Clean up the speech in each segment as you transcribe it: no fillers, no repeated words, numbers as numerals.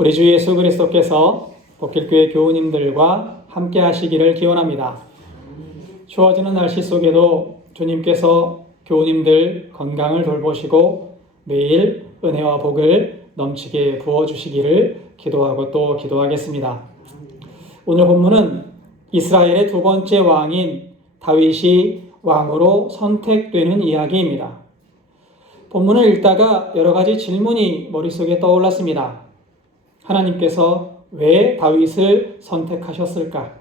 우리 주 예수 그리스도께서 복길교회 교우님들과 함께 하시기를 기원합니다. 추워지는 날씨 속에도 주님께서 교우님들 건강을 돌보시고 매일 은혜와 복을 넘치게 부어주시기를 기도하고 또 기도하겠습니다. 오늘 본문은 이스라엘의 두 번째 왕인 다윗이 왕으로 선택되는 이야기입니다. 본문을 읽다가 여러 가지 질문이 머릿속에 떠올랐습니다. 하나님께서 왜 다윗을 선택하셨을까?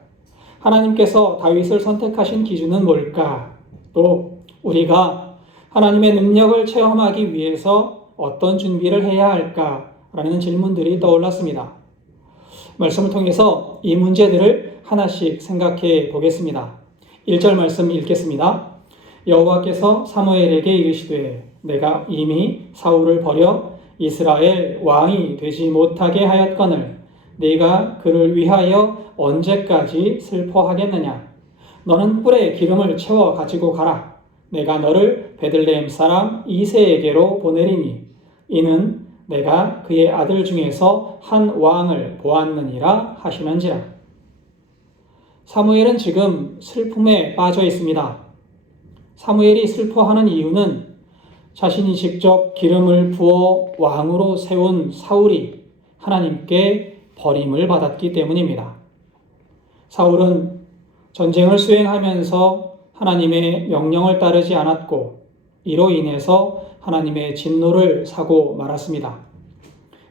하나님께서 다윗을 선택하신 기준은 뭘까? 또 우리가 하나님의 능력을 체험하기 위해서 어떤 준비를 해야 할까? 라는 질문들이 떠올랐습니다. 말씀을 통해서 이 문제들을 하나씩 생각해 보겠습니다. 1절 말씀 읽겠습니다. 여호와께서 사무엘에게 이르시되 내가 이미 사울을 버려 이스라엘 왕이 되지 못하게 하였거늘 네가 그를 위하여 언제까지 슬퍼하겠느냐? 너는 뿔에 기름을 채워 가지고 가라. 내가 너를 베들레헴 사람 이새에게로 보내리니 이는 내가 그의 아들 중에서 한 왕을 보았느니라 하시는지라. 사무엘은 지금 슬픔에 빠져 있습니다. 사무엘이 슬퍼하는 이유는 자신이 직접 기름을 부어 왕으로 세운 사울이 하나님께 버림을 받았기 때문입니다. 사울은 전쟁을 수행하면서 하나님의 명령을 따르지 않았고 이로 인해서 하나님의 진노를 사고 말았습니다.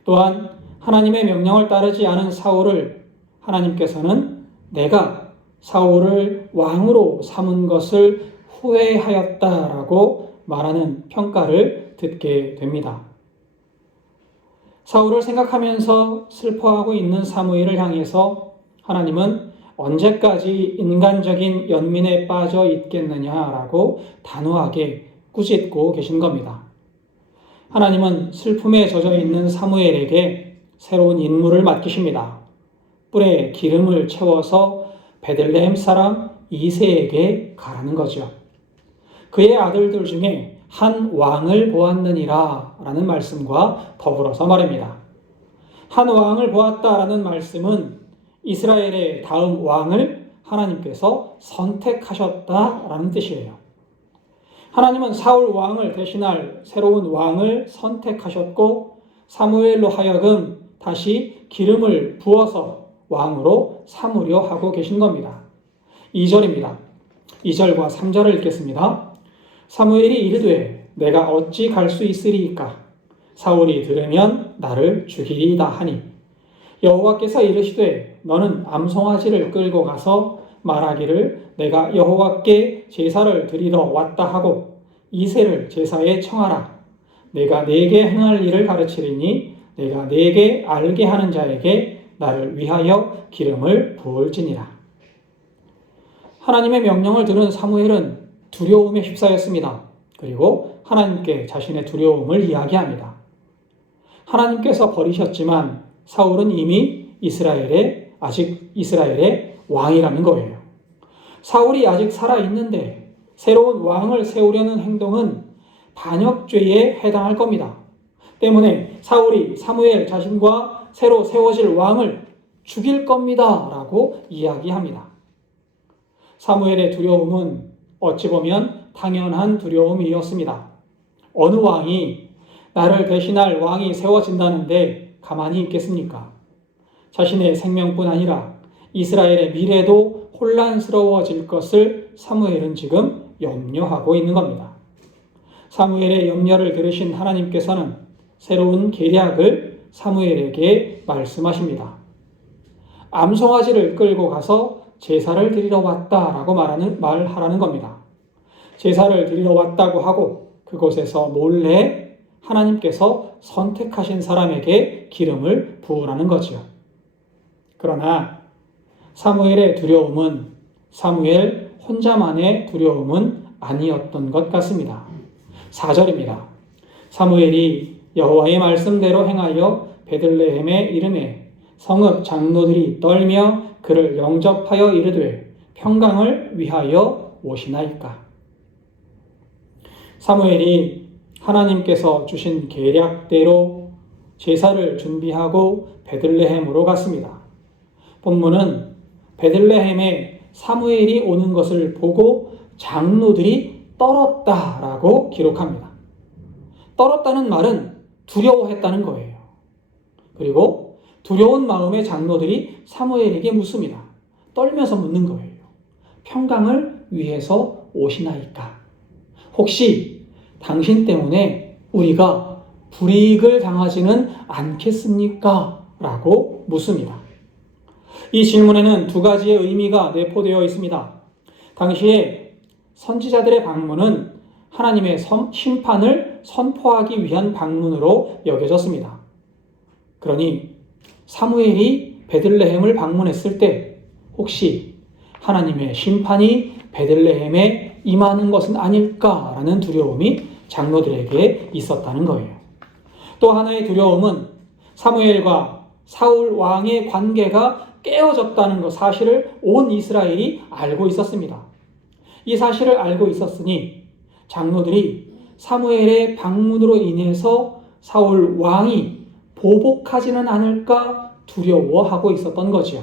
또한 하나님의 명령을 따르지 않은 사울을 하나님께서는 내가 사울을 왕으로 삼은 것을 후회하였다라고 말하는 평가를 듣게 됩니다. 사울을 생각하면서 슬퍼하고 있는 사무엘을 향해서 하나님은 언제까지 인간적인 연민에 빠져 있겠느냐라고 단호하게 꾸짖고 계신 겁니다. 하나님은 슬픔에 젖어 있는 사무엘에게 새로운 임무를 맡기십니다. 뿔에 기름을 채워서 베들레헴 사람 이새에게 가라는 거죠. 그의 아들들 중에 한 왕을 보았느니라 라는 말씀과 더불어서 말입니다. 한 왕을 보았다라는 말씀은 이스라엘의 다음 왕을 하나님께서 선택하셨다라는 뜻이에요. 하나님은 사울 왕을 대신할 새로운 왕을 선택하셨고 사무엘로 하여금 다시 기름을 부어서 왕으로 삼으려 하고 계신 겁니다. 2절입니다. 2절과 3절을 읽겠습니다. 사무엘이 이르되 내가 어찌 갈 수 있으리이까? 사울이 들으면 나를 죽이리이다 하니 여호와께서 이르시되 너는 암송아지를 끌고 가서 말하기를 내가 여호와께 제사를 드리러 왔다 하고 이새를 제사에 청하라. 내가 네게 행할 일을 가르치리니 내가 네게 알게 하는 자에게 나를 위하여 기름을 부을지니라. 하나님의 명령을 들은 사무엘은 두려움에 휩싸였습니다. 그리고 하나님께 자신의 두려움을 이야기합니다. 하나님께서 버리셨지만 사울은 이미 아직 이스라엘의 왕이라는 거예요. 사울이 아직 살아있는데 새로운 왕을 세우려는 행동은 반역죄에 해당할 겁니다. 때문에 사울이 사무엘 자신과 새로 세워질 왕을 죽일 겁니다. 라고 이야기합니다. 사무엘의 두려움은 어찌 보면 당연한 두려움이었습니다. 어느 왕이 나를 대신할 왕이 세워진다는데 가만히 있겠습니까? 자신의 생명뿐 아니라 이스라엘의 미래도 혼란스러워질 것을 사무엘은 지금 염려하고 있는 겁니다. 사무엘의 염려를 들으신 하나님께서는 새로운 계략을 사무엘에게 말씀하십니다. 암송아지를 끌고 가서 제사를 드리러 왔다라고 말하라는 겁니다. 제사를 드리러 왔다고 하고 그곳에서 몰래 하나님께서 선택하신 사람에게 기름을 부으라는 거죠. 그러나 사무엘의 두려움은 사무엘 혼자만의 두려움은 아니었던 것 같습니다. 4절입니다. 사무엘이 여호와의 말씀대로 행하여 베들레헴에 이르매 성읍 장로들이 떨며 그를 영접하여 이르되 평강을 위하여 오시나이까. 사무엘이 하나님께서 주신 계략대로 제사를 준비하고 베들레헴으로 갔습니다. 본문은 베들레헴에 사무엘이 오는 것을 보고 장로들이 떨었다라고 기록합니다. 떨었다는 말은 두려워했다는 거예요. 그리고 두려운 마음의 장로들이 사무엘에게 묻습니다. 떨면서 묻는 거예요. 평강을 위해서 오시나이까? 혹시 당신 때문에 우리가 불이익을 당하지는 않겠습니까? 라고 묻습니다. 이 질문에는 두 가지의 의미가 내포되어 있습니다. 당시에 선지자들의 방문은 하나님의 심판을 선포하기 위한 방문으로 여겨졌습니다. 그러니 사무엘이 베들레헴을 방문했을 때 혹시 하나님의 심판이 베들레헴에 임하는 것은 아닐까라는 두려움이 장로들에게 있었다는 거예요. 또 하나의 두려움은 사무엘과 사울 왕의 관계가 깨어졌다는 것, 사실을 온 이스라엘이 알고 있었습니다. 이 사실을 알고 있었으니 장로들이 사무엘의 방문으로 인해서 사울 왕이 보복하지는 않을까 두려워하고 있었던 거지요.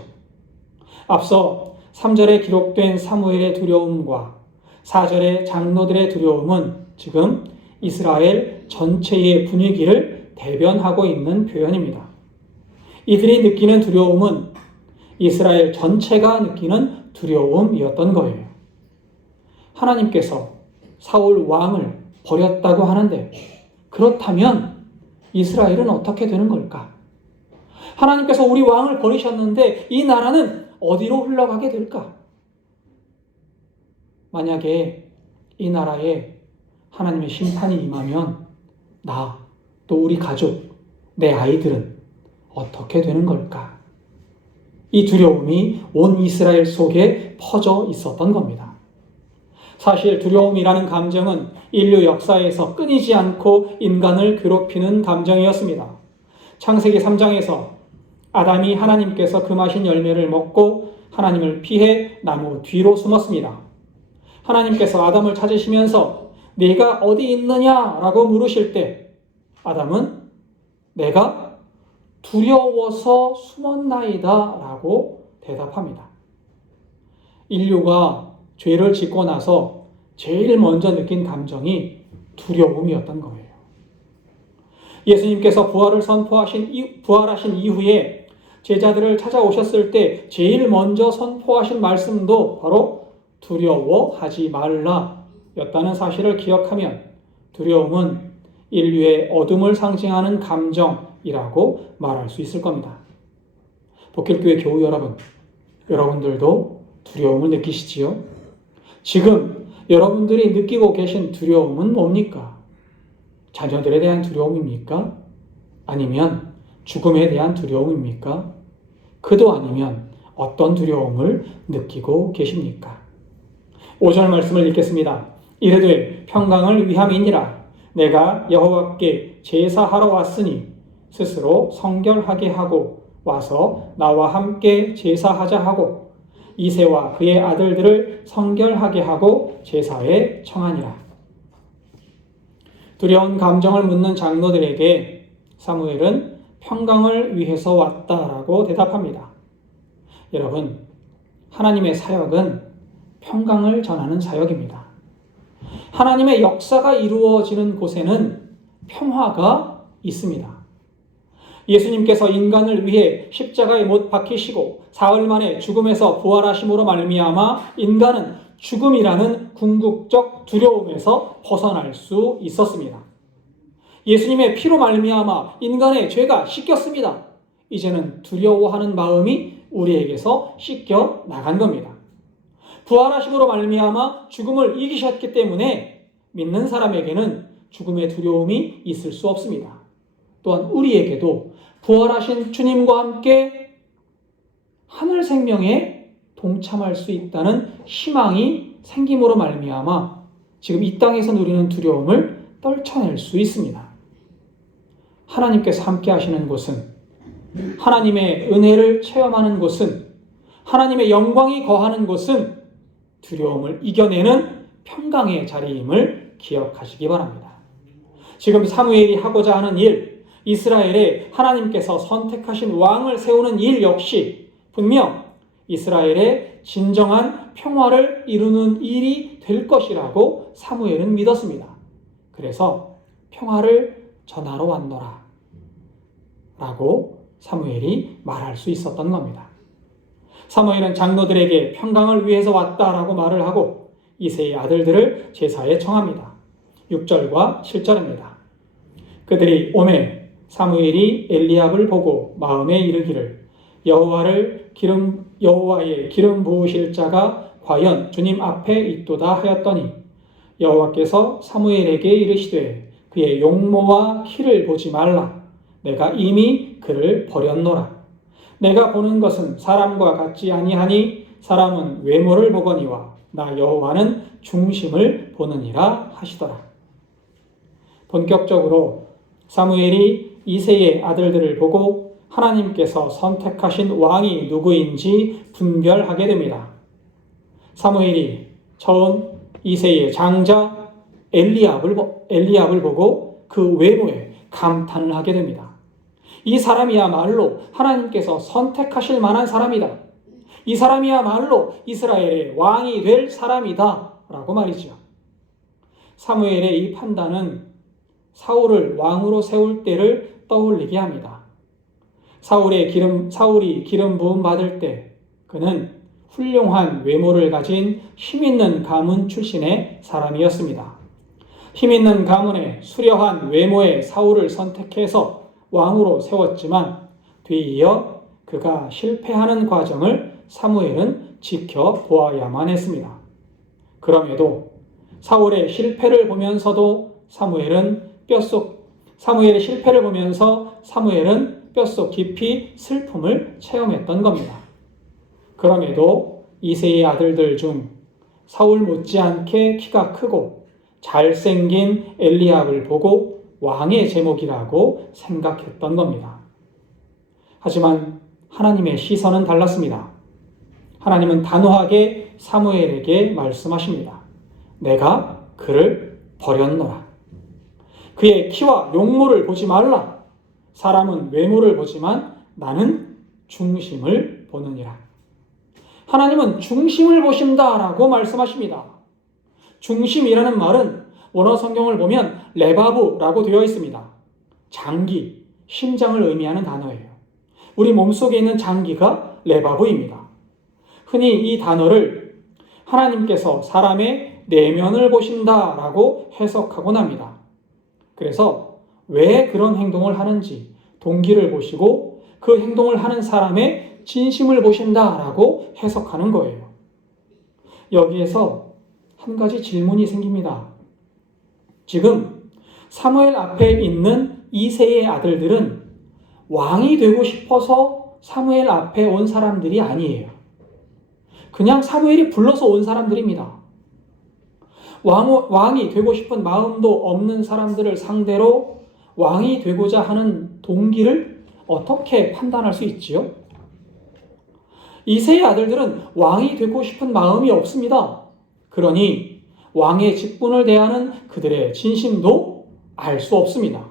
앞서 3절에 기록된 사무엘의 두려움과 4절의 장로들의 두려움은 지금 이스라엘 전체의 분위기를 대변하고 있는 표현입니다. 이들이 느끼는 두려움은 이스라엘 전체가 느끼는 두려움이었던 거예요. 하나님께서 사울 왕을 버렸다고 하는데 그렇다면 이스라엘은 어떻게 되는 걸까? 하나님께서 우리 왕을 버리셨는데 이 나라는 어디로 흘러가게 될까? 만약에 이 나라에 하나님의 심판이 임하면 나, 또 우리 가족, 내 아이들은 어떻게 되는 걸까? 이 두려움이 온 이스라엘 속에 퍼져 있었던 겁니다. 사실 두려움이라는 감정은 인류 역사에서 끊이지 않고 인간을 괴롭히는 감정이었습니다. 창세기 3장에서 아담이 하나님께서 금하신 열매를 먹고 하나님을 피해 나무 뒤로 숨었습니다. 하나님께서 아담을 찾으시면서 네가 어디 있느냐라고 물으실 때 아담은 내가 두려워서 숨었나이다 라고 대답합니다. 인류가 죄를 짓고 나서 제일 먼저 느낀 감정이 두려움이었던 거예요. 예수님께서 부활하신 이후에 제자들을 찾아오셨을 때 제일 먼저 선포하신 말씀도 바로 두려워하지 말라 였다는 사실을 기억하면 두려움은 인류의 어둠을 상징하는 감정이라고 말할 수 있을 겁니다. 복길교회 교우 여러분, 여러분들도 두려움을 느끼시지요? 지금 여러분들이 느끼고 계신 두려움은 뭡니까? 자녀들에 대한 두려움입니까? 아니면 죽음에 대한 두려움입니까? 그도 아니면 어떤 두려움을 느끼고 계십니까? 5절 말씀을 읽겠습니다. 이르되 평강을 위함이니라. 내가 여호와께 제사하러 왔으니 스스로 성결하게 하고 와서 나와 함께 제사하자 하고 이새와 그의 아들들을 성결하게 하고 제사에 청하니라. 두려운 감정을 묻는 장로들에게 사무엘은 평강을 위해서 왔다라고 대답합니다. 여러분, 하나님의 사역은 평강을 전하는 사역입니다. 하나님의 역사가 이루어지는 곳에는 평화가 있습니다. 예수님께서 인간을 위해 십자가에 못 박히시고 사흘 만에 죽음에서 부활하심으로 말미암아 인간은 죽음이라는 궁극적 두려움에서 벗어날 수 있었습니다. 예수님의 피로 말미암아 인간의 죄가 씻겼습니다. 이제는 두려워하는 마음이 우리에게서 씻겨 나간 겁니다. 부활하심으로 말미암아 죽음을 이기셨기 때문에 믿는 사람에게는 죽음의 두려움이 있을 수 없습니다. 또한 우리에게도 부활하신 주님과 함께 하늘 생명에 동참할 수 있다는 희망이 생김으로 말미암아 지금 이 땅에서 누리는 두려움을 떨쳐낼 수 있습니다. 하나님께서 함께 하시는 곳은, 하나님의 은혜를 체험하는 곳은, 하나님의 영광이 거하는 곳은 두려움을 이겨내는 평강의 자리임을 기억하시기 바랍니다. 지금 사무엘이 하고자 하는 일, 이스라엘에 하나님께서 선택하신 왕을 세우는 일 역시 분명 이스라엘의 진정한 평화를 이루는 일이 될 것이라고 사무엘은 믿었습니다. 그래서 평화를 전하러 왔노라 라고 사무엘이 말할 수 있었던 겁니다. 사무엘은 장로들에게 평강을 위해서 왔다라고 말을 하고 이새의 아들들을 제사에 청합니다. 6절과 7절입니다. 그들이 오매 사무엘이 엘리압을 보고 마음에 이르기를 여호와의 기름 부으실 자가 과연 주님 앞에 있도다 하였더니 여호와께서 사무엘에게 이르시되 그의 용모와 키를 보지 말라. 내가 이미 그를 버렸노라. 내가 보는 것은 사람과 같지 아니하니 사람은 외모를 보거니와 나 여호와는 중심을 보느니라 하시더라. 본격적으로 사무엘이 이새의 아들들을 보고 하나님께서 선택하신 왕이 누구인지 분별하게 됩니다. 사무엘이 처음 이새의 장자 엘리압을 보고 그 외모에 감탄을 하게 됩니다. 이 사람이야말로 하나님께서 선택하실 만한 사람이다. 이 사람이야말로 이스라엘의 왕이 될 사람이다 라고 말이죠. 사무엘의 이 판단은 사울을 왕으로 세울 때를 떠올리게 합니다. 사울이 기름 부음 받을 때 그는 훌륭한 외모를 가진 힘있는 가문 출신의 사람이었습니다. 힘있는 가문의 수려한 외모의 사울을 선택해서 왕으로 세웠지만 뒤이어 그가 실패하는 과정을 사무엘은 지켜보아야만 했습니다. 그럼에도 사울의 실패를 보면서도 사무엘은 뼛속 깊이 슬픔을 체험했던 겁니다. 그럼에도 이새의 아들들 중 사울 못지않게 키가 크고 잘생긴 엘리압을 보고 왕의 제목이라고 생각했던 겁니다. 하지만 하나님의 시선은 달랐습니다. 하나님은 단호하게 사무엘에게 말씀하십니다. 내가 그를 버렸노라. 그의 키와 용모를 보지 말라. 사람은 외모를 보지만 나는 중심을 보느니라. 하나님은 중심을 보신다라고 말씀하십니다. 중심이라는 말은 원어 성경을 보면 레바브라고 되어 있습니다. 장기, 심장을 의미하는 단어예요. 우리 몸속에 있는 장기가 레바브입니다. 흔히 이 단어를 하나님께서 사람의 내면을 보신다라고 해석하곤 합니다. 그래서 왜 그런 행동을 하는지 동기를 보시고 그 행동을 하는 사람의 진심을 보신다라고 해석하는 거예요. 여기에서 한 가지 질문이 생깁니다. 지금 사무엘 앞에 있는 이새의 아들들은 왕이 되고 싶어서 사무엘 앞에 온 사람들이 아니에요. 그냥 사무엘이 불러서 온 사람들입니다. 왕이 되고 싶은 마음도 없는 사람들을 상대로 왕이 되고자 하는 동기를 어떻게 판단할 수 있지요? 이새의 아들들은 왕이 되고 싶은 마음이 없습니다. 그러니 왕의 직분을 대하는 그들의 진심도 알 수 없습니다.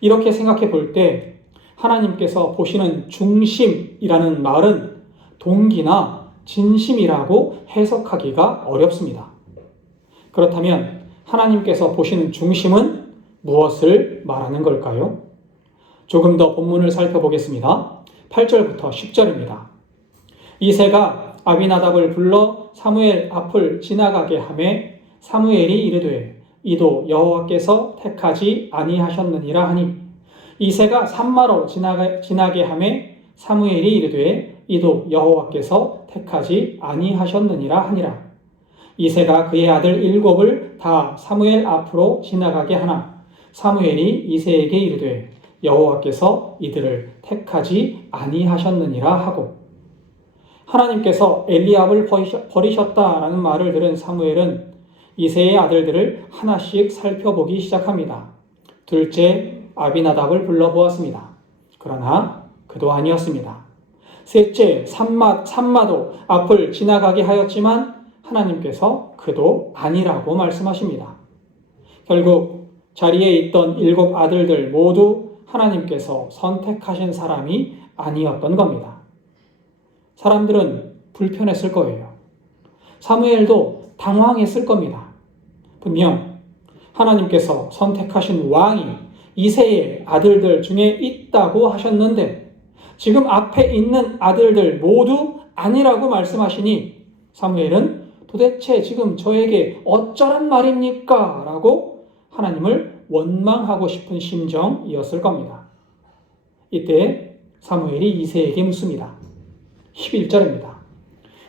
이렇게 생각해 볼 때 하나님께서 보시는 중심이라는 말은 동기나 진심이라고 해석하기가 어렵습니다. 그렇다면 하나님께서 보시는 중심은 무엇을 말하는 걸까요? 조금 더 본문을 살펴보겠습니다. 8절부터 10절입니다. 이새가 아비나답을 불러 사무엘 앞을 지나가게 하매 사무엘이 이르되 이도 여호와께서 택하지 아니하셨느니라 하니 이새가 산마로 지나게 하매 사무엘이 이르되 이도 여호와께서 택하지 아니하셨느니라 하니라. 이새가 그의 아들 7을 다 사무엘 앞으로 지나가게 하나 사무엘이 이새에게 이르되 여호와께서 이들을 택하지 아니하셨느니라 하고 하나님께서 엘리압을 버리셨다라는 말을 들은 사무엘은 이새의 아들들을 하나씩 살펴보기 시작합니다. 둘째 아비나답을 불러보았습니다. 그러나 그도 아니었습니다. 셋째 삼마도 앞을 지나가게 하였지만 하나님께서 그도 아니라고 말씀하십니다. 결국 자리에 있던 7 아들들 모두 하나님께서 선택하신 사람이 아니었던 겁니다. 사람들은 불편했을 거예요. 사무엘도 당황했을 겁니다. 분명 하나님께서 선택하신 왕이 이새의 아들들 중에 있다고 하셨는데 지금 앞에 있는 아들들 모두 아니라고 말씀하시니 사무엘은 도대체 지금 저에게 어쩌란 말입니까? 라고 하나님을 원망하고 싶은 심정이었을 겁니다. 이때 사무엘이 이새에게 묻습니다. 11절입니다.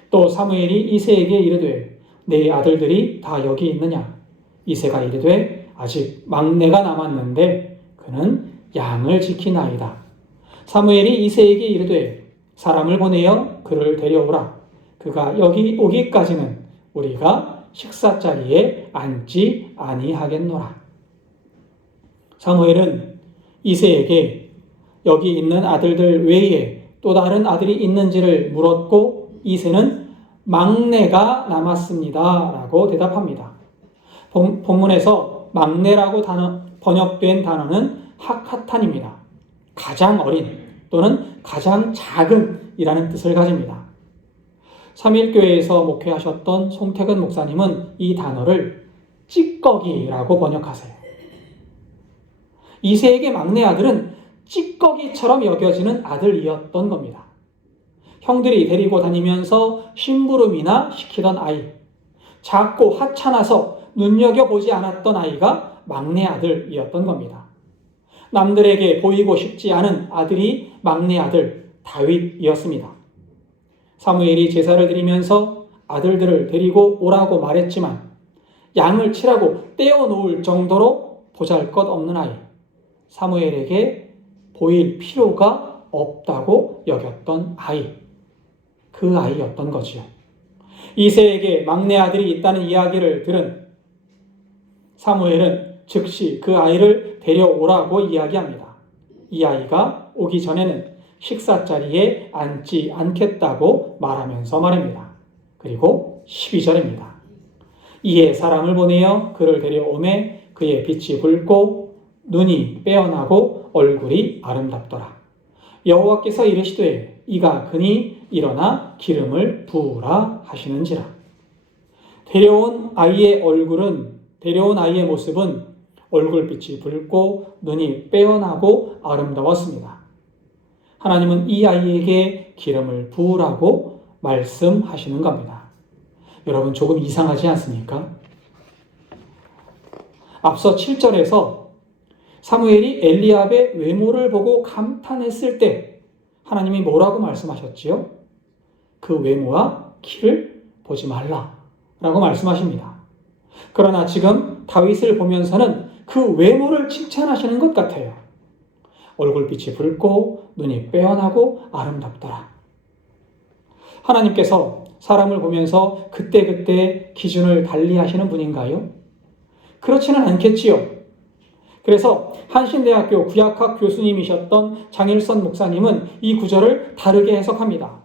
또 사무엘이 이새에게 이르되 내 아들들이 다 여기 있느냐? 이새가 이르되 아직 막내가 남았는데 그는 양을 지키나이다. 사무엘이 이새에게 이르되 사람을 보내어 그를 데려오라. 그가 여기 오기까지는 우리가 식사자리에 앉지 아니하겠노라. 사무엘은 이새에게 여기 있는 아들들 외에 또 다른 아들이 있는지를 물었고 이새는 막내가 남았습니다 라고 대답합니다. 본문에서 막내라고 번역된 단어는 하카탄입니다. 가장 어린 또는 가장 작은 이라는 뜻을 가집니다. 삼일교회에서 목회하셨던 송태근 목사님은 이 단어를 찌꺼기라고 번역하세요. 이새에게 막내 아들은 찌꺼기처럼 여겨지는 아들이었던 겁니다. 형들이 데리고 다니면서 심부름이나 시키던 아이, 작고 하찮아서 눈여겨보지 않았던 아이가 막내 아들이었던 겁니다. 남들에게 보이고 싶지 않은 아들이 막내 아들 다윗이었습니다. 사무엘이 제사를 드리면서 아들들을 데리고 오라고 말했지만 양을 치라고 떼어놓을 정도로 보잘것없는 아이, 사무엘에게 보일 필요가 없다고 여겼던 아이, 그 아이였던 거지요. 이새에게 막내 아들이 있다는 이야기를 들은 사무엘은 즉시 그 아이를 데려오라고 이야기합니다. 이 아이가 오기 전에는 식사자리에 앉지 않겠다고 말하면서 말입니다. 그리고 12절입니다. 이에 사람을 보내어 그를 데려오매 그의 빛이 붉고 눈이 빼어나고 얼굴이 아름답더라. 여호와께서 이르시되 이가 그니 일어나 기름을 부으라 하시는지라. 데려온 아이의 모습은 얼굴빛이 붉고 눈이 빼어나고 아름다웠습니다. 하나님은 이 아이에게 기름을 부으라고 말씀하시는 겁니다. 여러분 조금 이상하지 않습니까? 앞서 7절에서 사무엘이 엘리압의 외모를 보고 감탄했을 때 하나님이 뭐라고 말씀하셨지요? 그 외모와 키를 보지 말라라고 말씀하십니다. 그러나 지금 다윗을 보면서는 그 외모를 칭찬하시는 것 같아요. 얼굴빛이 붉고 눈이 빼어나고 아름답더라. 하나님께서 사람을 보면서 그때그때 기준을 달리하시는 분인가요? 그렇지는 않겠지요. 그래서 한신대학교 구약학 교수님이셨던 장일선 목사님은 이 구절을 다르게 해석합니다.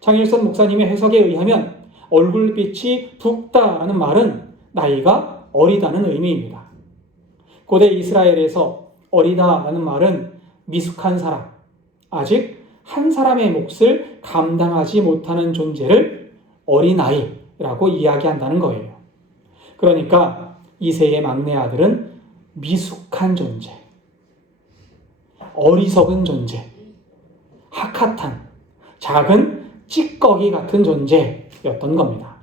장일선 목사님의 해석에 의하면 얼굴빛이 붉다라는 말은 나이가 어리다는 의미입니다. 고대 이스라엘에서 어리다라는 말은 미숙한 사람, 아직 한 사람의 몫을 감당하지 못하는 존재를 어린아이라고 이야기한다는 거예요. 그러니까 이새의 막내 아들은 미숙한 존재, 어리석은 존재, 하카탄, 작은 찌꺼기 같은 존재였던 겁니다.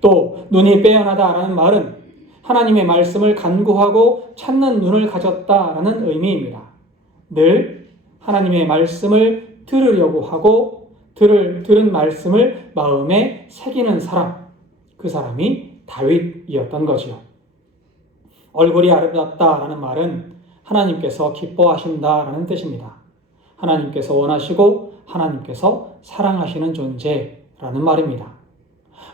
또 눈이 빼어나다라는 말은 하나님의 말씀을 간구하고 찾는 눈을 가졌다라는 의미입니다. 늘 하나님의 말씀을 들으려고 하고 들은 말씀을 마음에 새기는 사람, 그 사람이 다윗이었던 거지요. 얼굴이 아름답다라는 말은 하나님께서 기뻐하신다라는 뜻입니다. 하나님께서 원하시고 하나님께서 사랑하시는 존재라는 말입니다.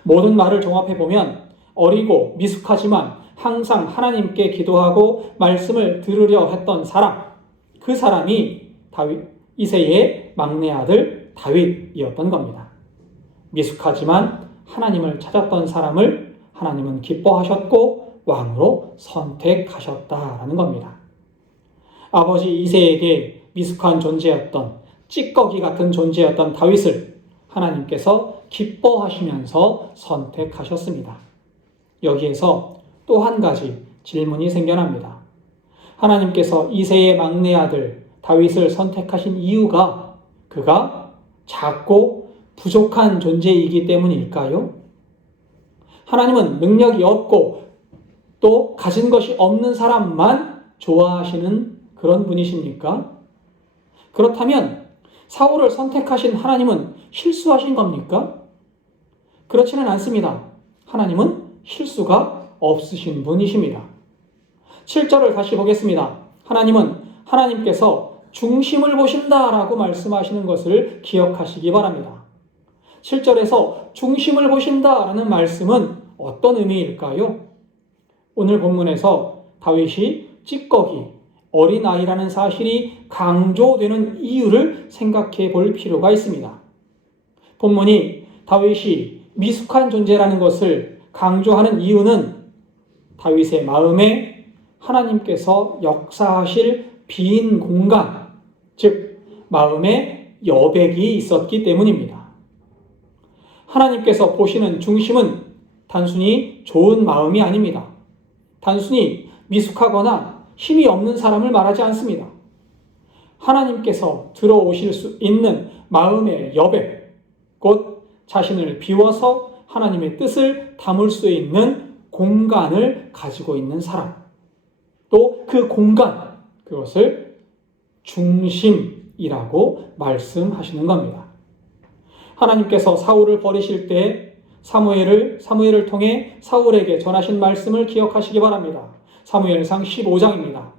모든 말을 종합해보면 어리고 미숙하지만 항상 하나님께 기도하고 말씀을 들으려 했던 사람, 그 사람이 이새의 막내 아들 다윗이었던 겁니다. 미숙하지만 하나님을 찾았던 사람을 하나님은 기뻐하셨고 왕으로 선택하셨다라는 겁니다. 아버지 이새에게 미숙한 존재였던, 찌꺼기 같은 존재였던 다윗을 하나님께서 기뻐하시면서 선택하셨습니다. 여기에서 또 한 가지 질문이 생겨납니다. 하나님께서 이새의 막내 아들 다윗을 선택하신 이유가 그가 작고 부족한 존재이기 때문일까요? 하나님은 능력이 없고 또 가진 것이 없는 사람만 좋아하시는 그런 분이십니까? 그렇다면 사울을 선택하신 하나님은 실수하신 겁니까? 그렇지는 않습니다. 하나님은 실수가 없으신 분이십니다. 7절을 다시 보겠습니다. 하나님께서 중심을 보신다라고 말씀하시는 것을 기억하시기 바랍니다. 7절에서 중심을 보신다라는 말씀은 어떤 의미일까요? 오늘 본문에서 다윗이 찌꺼기, 어린아이라는 사실이 강조되는 이유를 생각해 볼 필요가 있습니다. 본문이 다윗이 미숙한 존재라는 것을 강조하는 이유는 다윗의 마음에 하나님께서 역사하실 빈 공간, 즉 마음에 여백이 있었기 때문입니다. 하나님께서 보시는 중심은 단순히 좋은 마음이 아닙니다. 단순히 미숙하거나 힘이 없는 사람을 말하지 않습니다. 하나님께서 들어오실 수 있는 마음의 여백, 곧 자신을 비워서 하나님의 뜻을 담을 수 있는 공간을 가지고 있는 사람, 또 그 공간, 그것을 중심이라고 말씀하시는 겁니다. 하나님께서 사울을 버리실 때 사무엘을 통해 사울에게 전하신 말씀을 기억하시기 바랍니다. 사무엘상 15장입니다.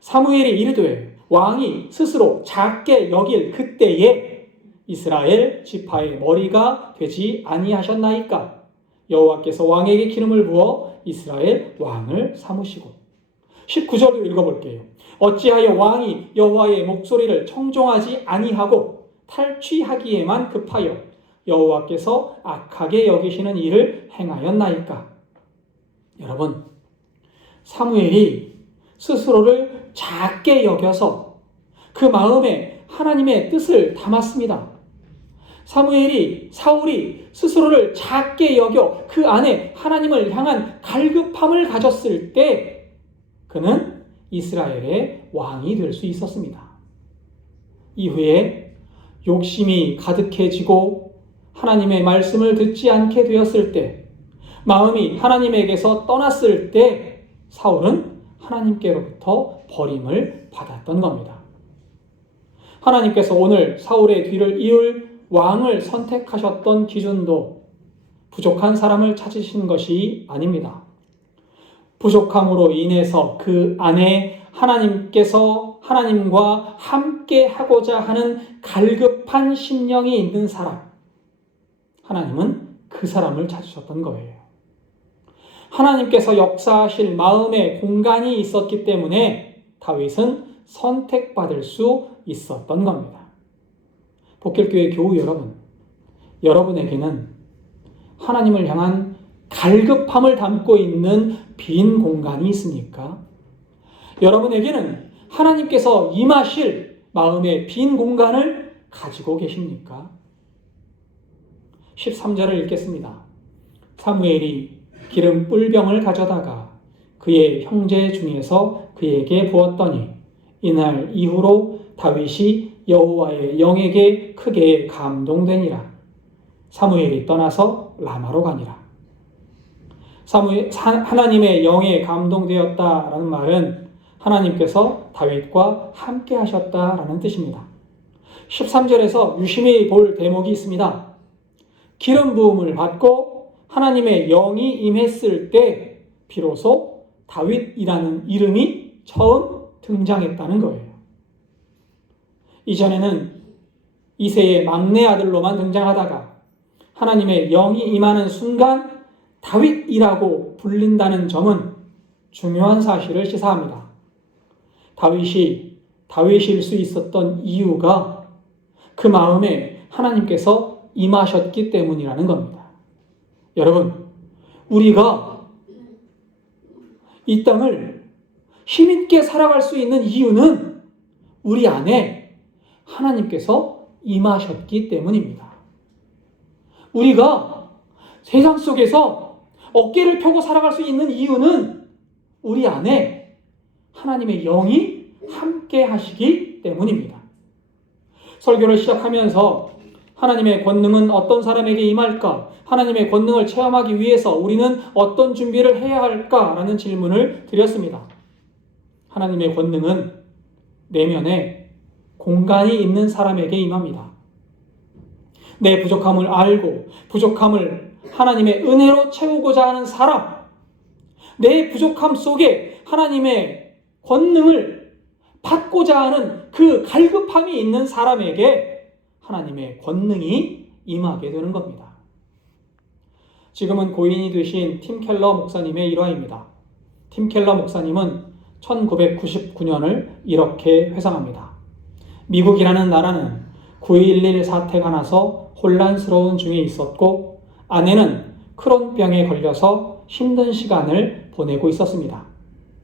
사무엘이 이르되 왕이 스스로 작게 여길 그때에 이스라엘 지파의 머리가 되지 아니하셨나이까? 여호와께서 왕에게 기름을 부어 이스라엘 왕을 삼으시고. 19절을 읽어볼게요. 어찌하여 왕이 여호와의 목소리를 청종하지 아니하고 탈취하기에만 급하여 여호와께서 악하게 여기시는 일을 행하였나이까? 여러분, 사무엘이 스스로를 작게 여겨서 그 마음에 하나님의 뜻을 담았습니다. 사울이 스스로를 작게 여겨 그 안에 하나님을 향한 갈급함을 가졌을 때 그는 이스라엘의 왕이 될 수 있었습니다. 이후에 욕심이 가득해지고 하나님의 말씀을 듣지 않게 되었을 때, 마음이 하나님에게서 떠났을 때 사울은 하나님께로부터 버림을 받았던 겁니다. 하나님께서 오늘 사울의 뒤를 이을 왕을 선택하셨던 기준도 부족한 사람을 찾으신 것이 아닙니다. 부족함으로 인해서 그 안에 하나님과 함께 하고자 하는 갈급한 심령이 있는 사람, 하나님은 그 사람을 찾으셨던 거예요. 하나님께서 역사하실 마음의 공간이 있었기 때문에 다윗은 선택받을 수 있었던 겁니다. 복길교회 교우 여러분, 여러분에게는 하나님을 향한 갈급함을 담고 있는 빈 공간이 있습니까? 여러분에게는 하나님께서 임하실 마음의 빈 공간을 가지고 계십니까? 13절을 읽겠습니다. 사무엘이 기름 뿔병을 가져다가 그의 형제 중에서 그에게 부었더니 이날 이후로 다윗이 여호와의 영에게 크게 감동되니라. 사무엘이 떠나서 라마로 가니라. 하나님의 영에 감동되었다라는 말은 하나님께서 다윗과 함께 하셨다라는 뜻입니다. 13절에서 유심히 볼 대목이 있습니다. 기름 부음을 받고 하나님의 영이 임했을 때 비로소 다윗이라는 이름이 처음 등장했다는 거예요. 이전에는 이새의 막내 아들로만 등장하다가 하나님의 영이 임하는 순간 다윗이라고 불린다는 점은 중요한 사실을 시사합니다. 다윗이 다윗일 수 있었던 이유가 그 마음에 하나님께서 임하셨기 때문이라는 겁니다. 여러분, 우리가 이 땅을 힘있게 살아갈 수 있는 이유는 우리 안에 하나님께서 임하셨기 때문입니다. 우리가 세상 속에서 어깨를 펴고 살아갈 수 있는 이유는 우리 안에 하나님의 영이 함께 하시기 때문입니다. 설교를 시작하면서 하나님의 권능은 어떤 사람에게 임할까? 하나님의 권능을 체험하기 위해서 우리는 어떤 준비를 해야 할까라는 질문을 드렸습니다. 하나님의 권능은 내면에 공간이 있는 사람에게 임합니다. 내 부족함을 알고 부족함을 하나님의 은혜로 채우고자 하는 사람, 내 부족함 속에 하나님의 권능을 받고자 하는 그 갈급함이 있는 사람에게 하나님의 권능이 임하게 되는 겁니다. 지금은 고인이 되신 팀 켈러 목사님의 일화입니다. 팀 켈러 목사님은 1999년을 이렇게 회상합니다. 미국이라는 나라는 9.11 사태가 나서 혼란스러운 중에 있었고 아내는 크론병에 걸려서 힘든 시간을 보내고 있었습니다.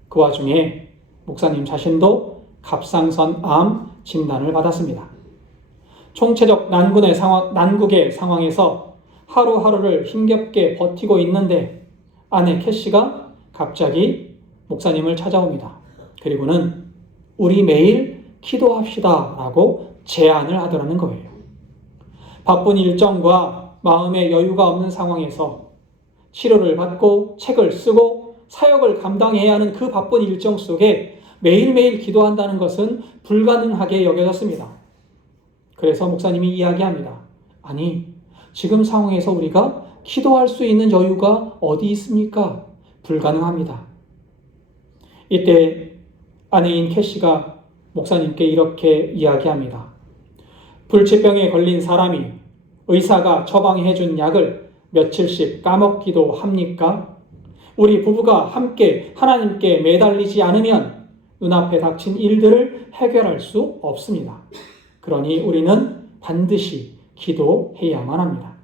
그 와중에 목사님 자신도 갑상선 암 진단을 받았습니다. 총체적 난국의 상황에서 하루하루를 힘겹게 버티고 있는데 아내 캐시가 갑자기 목사님을 찾아옵니다. 그리고는 우리 매일 기도합시다 라고 제안을 하더라는 거예요. 바쁜 일정과 마음의 여유가 없는 상황에서 치료를 받고 책을 쓰고 사역을 감당해야 하는 그 바쁜 일정 속에 매일매일 기도한다는 것은 불가능하게 여겨졌습니다. 그래서 목사님이 이야기합니다. 아니, 지금 상황에서 우리가 기도할 수 있는 여유가 어디 있습니까? 불가능합니다. 이때 아내인 캐시가 목사님께 이렇게 이야기합니다. 불치병에 걸린 사람이 의사가 처방해준 약을 며칠씩 까먹기도 합니까? 우리 부부가 함께 하나님께 매달리지 않으면 눈앞에 닥친 일들을 해결할 수 없습니다. 그러니 우리는 반드시 기도해야만 합니다.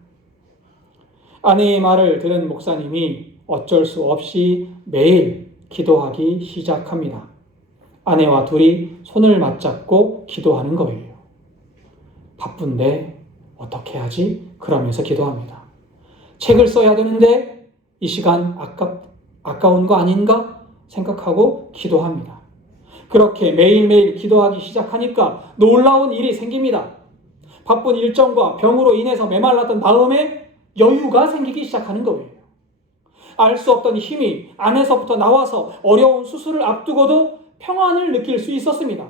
아내의 말을 들은 목사님이 어쩔 수 없이 매일 기도하기 시작합니다. 아내와 둘이 손을 맞잡고 기도하는 거예요. 바쁜데 어떻게 하지? 그러면서 기도합니다. 책을 써야 되는데 이 시간 아까운 거 아닌가? 생각하고 기도합니다. 그렇게 매일매일 기도하기 시작하니까 놀라운 일이 생깁니다. 바쁜 일정과 병으로 인해서 메말랐던 마음에 여유가 생기기 시작하는 거예요. 알 수 없던 힘이 안에서부터 나와서 어려운 수술을 앞두고도 평안을 느낄 수 있었습니다.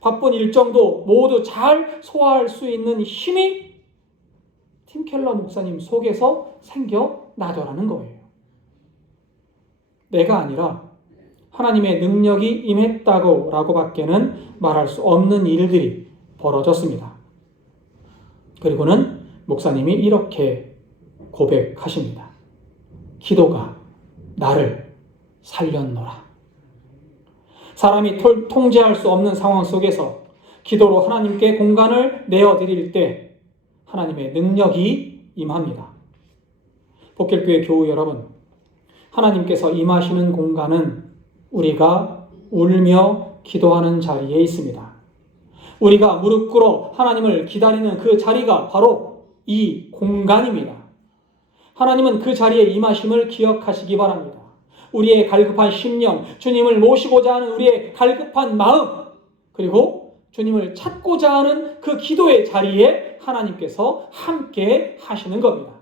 바쁜 일정도 모두 잘 소화할 수 있는 힘이 팀 켈러 목사님 속에서 생겨나더라는 거예요. 내가 아니라 하나님의 능력이 임했다고 라고밖에는 말할 수 없는 일들이 벌어졌습니다. 그리고는 목사님이 이렇게 고백하십니다. 기도가 나를 살렸노라. 사람이 통제할 수 없는 상황 속에서 기도로 하나님께 공간을 내어드릴 때 하나님의 능력이 임합니다. 복길교회 교우 여러분, 하나님께서 임하시는 공간은 우리가 울며 기도하는 자리에 있습니다. 우리가 무릎 꿇어 하나님을 기다리는 그 자리가 바로 이 공간입니다. 하나님은 그 자리에 임하심을 기억하시기 바랍니다. 우리의 갈급한 심령, 주님을 모시고자 하는 우리의 갈급한 마음, 그리고 주님을 찾고자 하는 그 기도의 자리에 하나님께서 함께 하시는 겁니다.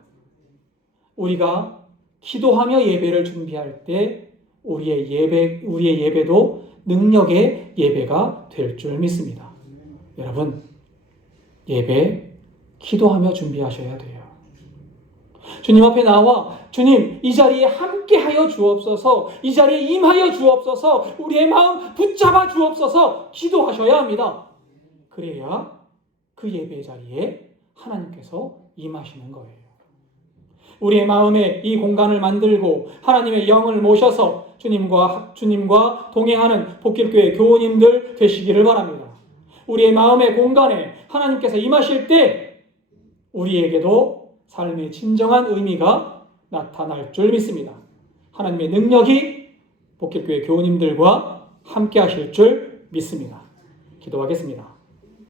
우리가 기도하며 예배를 준비할 때 우리의 예배도 능력의 예배가 될 줄 믿습니다. 여러분, 예배 기도하며 준비하셔야 돼요. 주님 앞에 나와 주님 이 자리에 함께하여 주옵소서, 이 자리에 임하여 주옵소서, 우리의 마음 붙잡아 주옵소서 기도하셔야 합니다. 그래야 그 예배 자리에 하나님께서 임하시는 거예요. 우리의 마음에 이 공간을 만들고 하나님의 영을 모셔서 주님과 동행하는 복길교회 교우님들 되시기를 바랍니다. 우리의 마음의 공간에 하나님께서 임하실 때 우리에게도 삶의 진정한 의미가 나타날 줄 믿습니다. 하나님의 능력이 복길교회 교우님들과 함께 하실 줄 믿습니다. 기도하겠습니다.